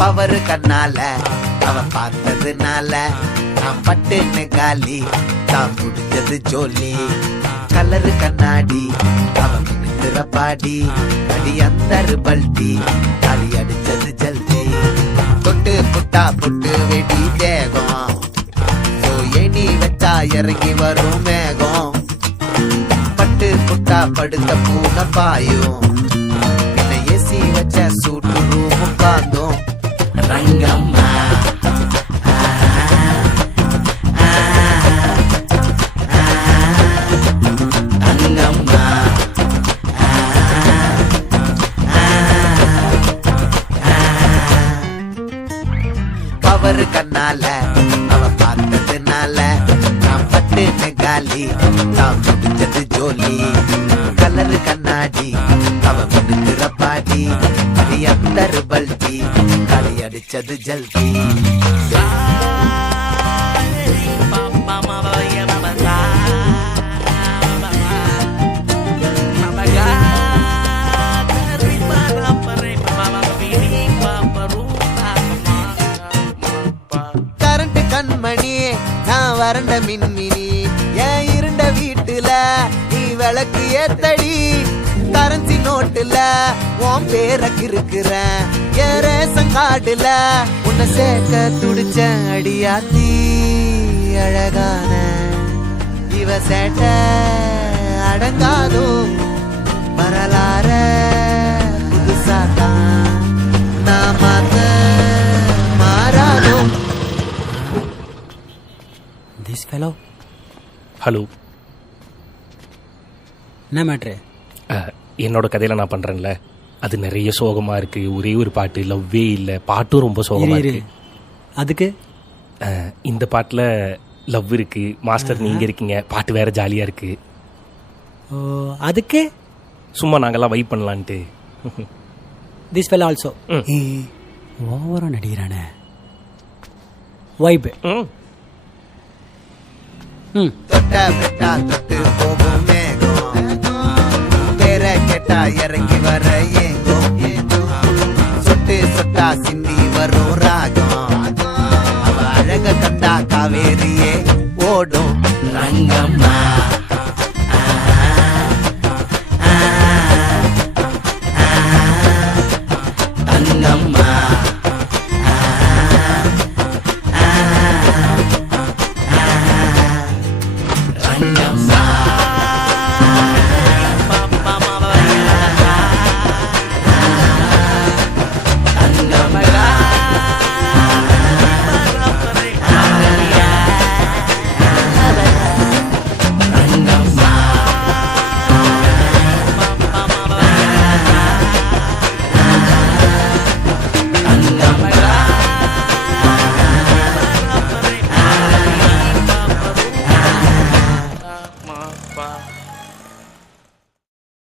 Power கண்ணால அவ பார்த்ததுனால நான் பட்டுன்னு காலி தான் முடிஞ்சது ஜோலி. கலரு கண்ணாடி அவ மினுக்கிற பாடி அடி அந்த பல்டி அடி அடிச்சது ஜல்தி. தொட்டு புட்டா புட்டு வெடி தேகம் எணி வச்சா இறங்கி வரும் மேகம். பட்டு புட்டா படுத்த பூனை பாயும் பின்ன ஏசி வச்ச சூட்டு ரூமும் காந்தோம். ரங்கம்மா ரங்கம்மா பவரு கண்ணால அவ பார்த்ததுனால நான் பட்டுன்னு காலி தான் முடிஞ்சது ஜோலி. கலரு கண்ணாடி அவ மினுக்கிற பாடி அடி அந்த பல்டி களி அடிச்சது ஜல்தி. கரண்ட் கண்மணி நான் வறண்ட மின்மினி ஏன் இருண்ட வீட்டுல நீ விளக்கு ஏத்தடி. கரன்சி நோட்டுல உன் பேர கிறுக்குறேன் என் ரேஷன் கார்டுல உன்னை சேர்க்க துடிச்ச அடியாத்தி. அழகான இவ சேட்ட அடங்காதோ வரலாற புதுசாத்தான் நான் மாத்த மாறாதோ. This fellow. ஹலோ, என்ன மேட்ரு? என்னோட கதையில நான் பண்றேன்ல, அது நிறைய சோகமா இருக்கு. ஒரே ஒரு பாட்டு லவ்வே இல்லை, பாட்டும் ரொம்ப சோகமா இருக்கு. அதுக்கு இந்த பாட்டுல லவ் இருக்கு, மாஸ்டர் நீங்க இருக்கீங்க, பாட்டு வேற ஜாலியா இருக்கு. ஓ, அதுக்கு சும்மா நாங்கெல்லாம் வைப் பண்ணலான்ட்டு. திஸ் ஃபெல்லோ ஆல்சோ ஓவரா நடிக்கிறானே. வைப் தொட்டா பெட்டா தொட்டு போகும் மேகம் பேர கேட்டா இறங்கி வர ஏங்கும். சொட்டு சொட்டா சிந்தி வரும் ராகம் அவ அழக கண்டா காவேரியே ஓடும். ரங்கம்மா